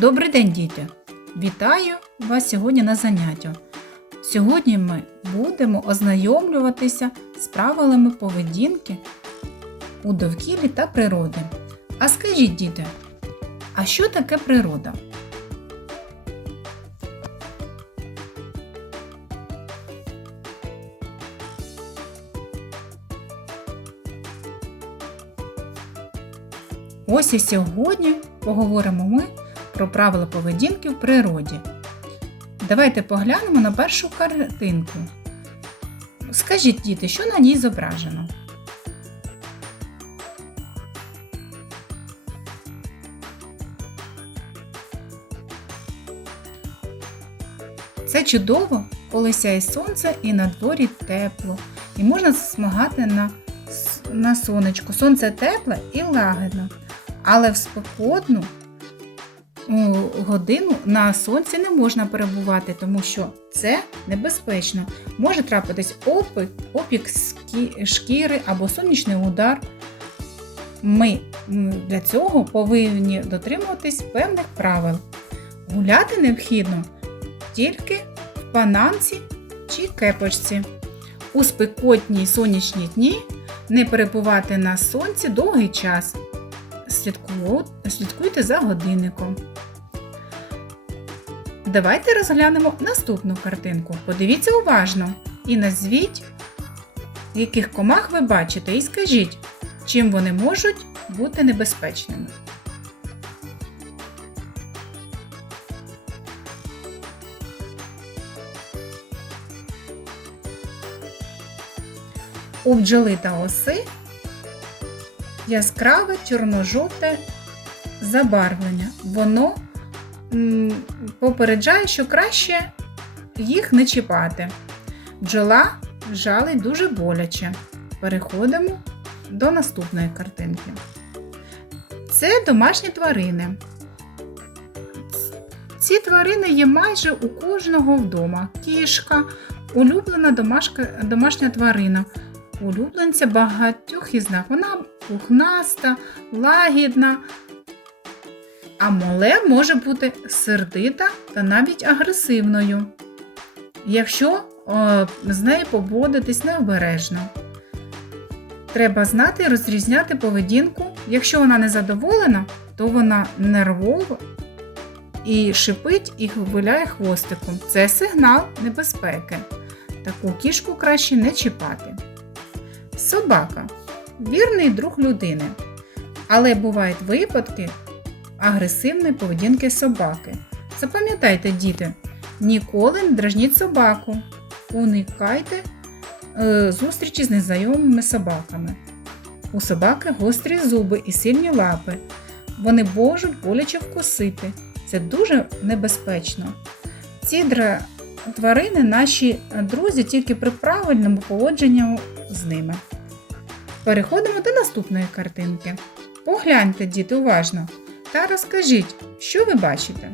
Добрий день, діти! Вітаю вас сьогодні на заняття. Сьогодні ми будемо ознайомлюватися з правилами поведінки у довкіллі та природі. А скажіть, діти, а що таке природа? Ось і сьогодні поговоримо ми про правила поведінки в природі. Давайте поглянемо на першу картинку. Скажіть, діти, що на ній зображено? Це чудово, коли сяє сонце і на дворі тепло, і можна смагати на, на сонечку. Сонце тепле і лагідно, але в спекотну у годину на сонці не можна перебувати, тому що це небезпечно. Може трапитись опік, опік шкіри або сонячний удар. Ми для цього повинні дотримуватись певних правил. Гуляти необхідно тільки в панамці чи кепочці. У спекотні сонячні дні не перебувати на сонці довгий час. Слідку- Слідкуйте за годинником. Давайте розглянемо наступну картинку. Подивіться уважно і назвіть, яких комах ви бачите, і скажіть, чим вони можуть бути небезпечними. У бджоли та оси яскраве чорно-жовте забарвлення. Воно попереджає, що краще їх не чіпати. Бджола жалить дуже боляче. Переходимо до наступної картинки. Це домашні тварини. Ці тварини є майже у кожного вдома. Кішка, улюблена домашка, домашня тварина. Улюбленця багатьох із нас. Вона пухнаста, лагідна, а моле може бути сердита та навіть агресивною, якщо е, з нею поводитись необережно. Треба знати і розрізняти поведінку. Якщо вона не задоволена, то вона нервова і шипить і виляє хвостиком. Це сигнал небезпеки. Таку кішку краще не чіпати. Собака вірний друг людини. Але бувають випадки агресивної поведінки собаки. Запам'ятайте, діти, ніколи не дражніть собаку. Уникайте е, зустрічі з незнайомими собаками. У собаки гострі зуби і сильні лапи. Вони можуть боляче вкусити. Це дуже небезпечно. Ці дра... тварини наші друзі тільки при правильному поводженні з ними. Переходимо до наступної картинки. Погляньте, діти, уважно та розкажіть, що ви бачите.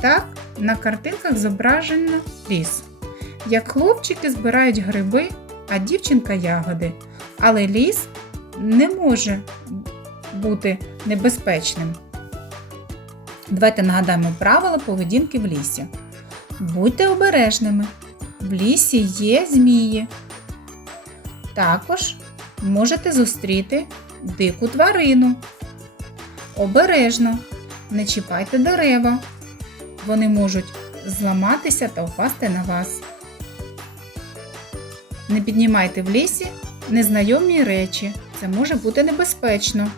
Так, на картинках зображено ліс. Як хлопчики збирають гриби, а дівчинка ягоди. Але ліс не може бути небезпечним. Давайте нагадаємо правила поведінки в лісі. Будьте обережними. В лісі є змії. Також можете зустріти дику тварину. Обережно не чіпайте дерева. Вони можуть зламатися та впасти на вас. Не піднімайте в лісі незнайомі речі. Це може бути небезпечно.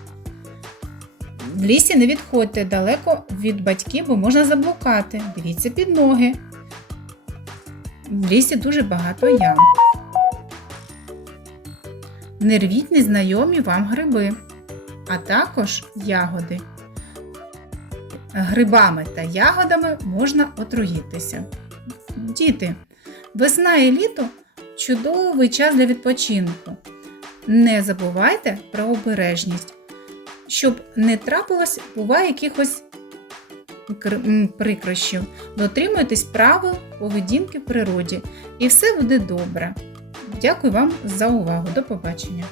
В лісі не відходьте далеко від батьків, бо можна заблукати. Дивіться під ноги. В лісі дуже багато ям. Не рвіть незнайомі вам гриби, а також ягоди. Грибами та ягодами можна отруїтися. Діти, весна і літо чудовий час для відпочинку. Не забувайте про обережність щоб не трапилось, буває якихось прикрощів. Дотримуйтесь правил поведінки в природі, і все буде добре. Дякую вам за увагу. До побачення.